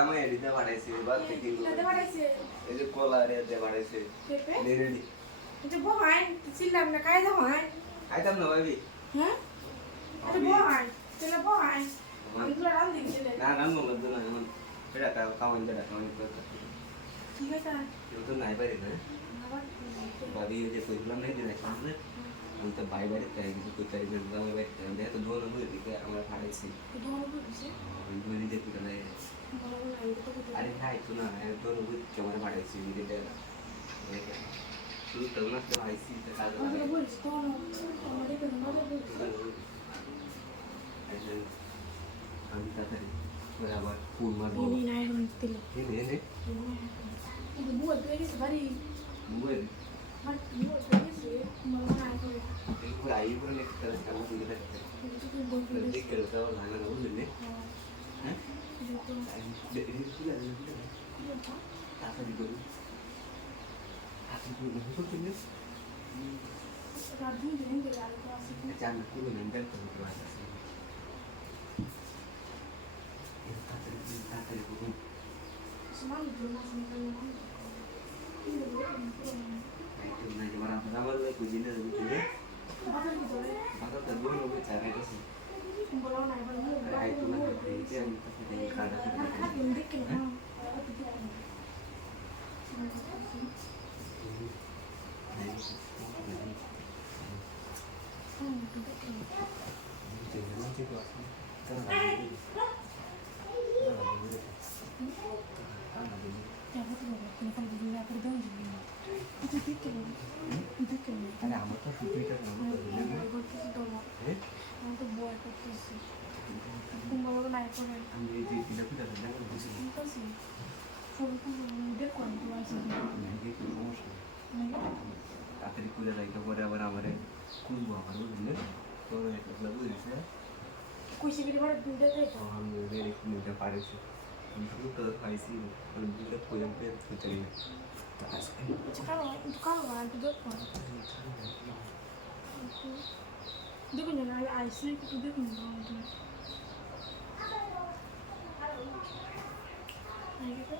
জামাই এদিকে বাড়াইছে এবার থেকে কিলাতে বাড়াইছে এই যে কলা রে বাড়াইছে পেপে রেডি এটা বহাই ছিলাম না কাই দাও হয় আইতাম না ভাবি হ্যাঁ এটা বহাই তেলা বহাই আমরা রান দিছিলে না না মত না এখন এটা কামান করতে ঠিক আছে কেউ তো নাই পারি না আবার ভাবি যে কইলাম নাই দিন আসলে আমি তো বাই বাড়ি তাই কিছু করতে পারি না আমি বাড়ি তাই তো দোনো হয়ে দিকে আমরা ফাড়াইছি ধরো বুঝছে আমি বলি যে পুরো নাই বলো না এটা তো কত আরে খাই তো না দোনো হয়ে কেমন ফাড়াইছি দিকে শুধু তো না তো আইসি তো কাজ আমরা বলছি তো আমাদের কেন না বলছি আমি তাড়াতাড়ি আবার ফুল মারবো ini naik nanti lah ini ini buat lagi sebari gue buat lagi sih malah naik tuh ini gue ayu gue nih kita sekarang kita itu tuh buat nanti kalau kau nanya lu dulu hah itu ini sudah apa di gue apa di gue itu tuh radhi jadi nggak ada kelas itu jangan aku nempel ke kelas sih তাড়াতাড়ি করুন semua itu masih nempel ini nah gimana pertama lu kujinya dulu tuh ya apa gitu deh maka terdua lu bicara itu sih kalau naik baru itu lah itu yang kita kada kan indik kan ada amat tuh video kan untuk buat itu sih kalau naik kan ambil di tidak tidak ada yang bisa itu sih full dia kuantuan sih nanti itu mau akhir kuda lagi kepada orang-orang kudu apa dulu nih kalau itu lagu itu ya kuisi di mana bunda itu हम मेरे को मुझे पारे से हम तो ऐसी हम भी कोई हम पे तो चलिए sekarang itu kalau nanti dia kan dia punya nanya IC itu dia punya itu nah gitu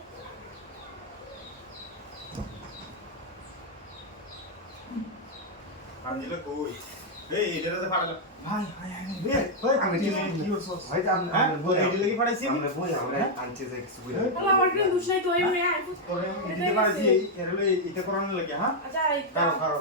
আনজিলে কই এই এটাতে ফাড়ালো ভাই ভাই আমি কি করছস ভাই আমরা বই এই লাগি ফাড়াইছি আমি আমরা বই আমরা আনতে যাই কিছু বই Allah waktu itu saya tuh ini ya ওরে এদিকে ফাড়াইছি এর হলো এটা করানোর লাগে হ্যাঁ aja কারো কারো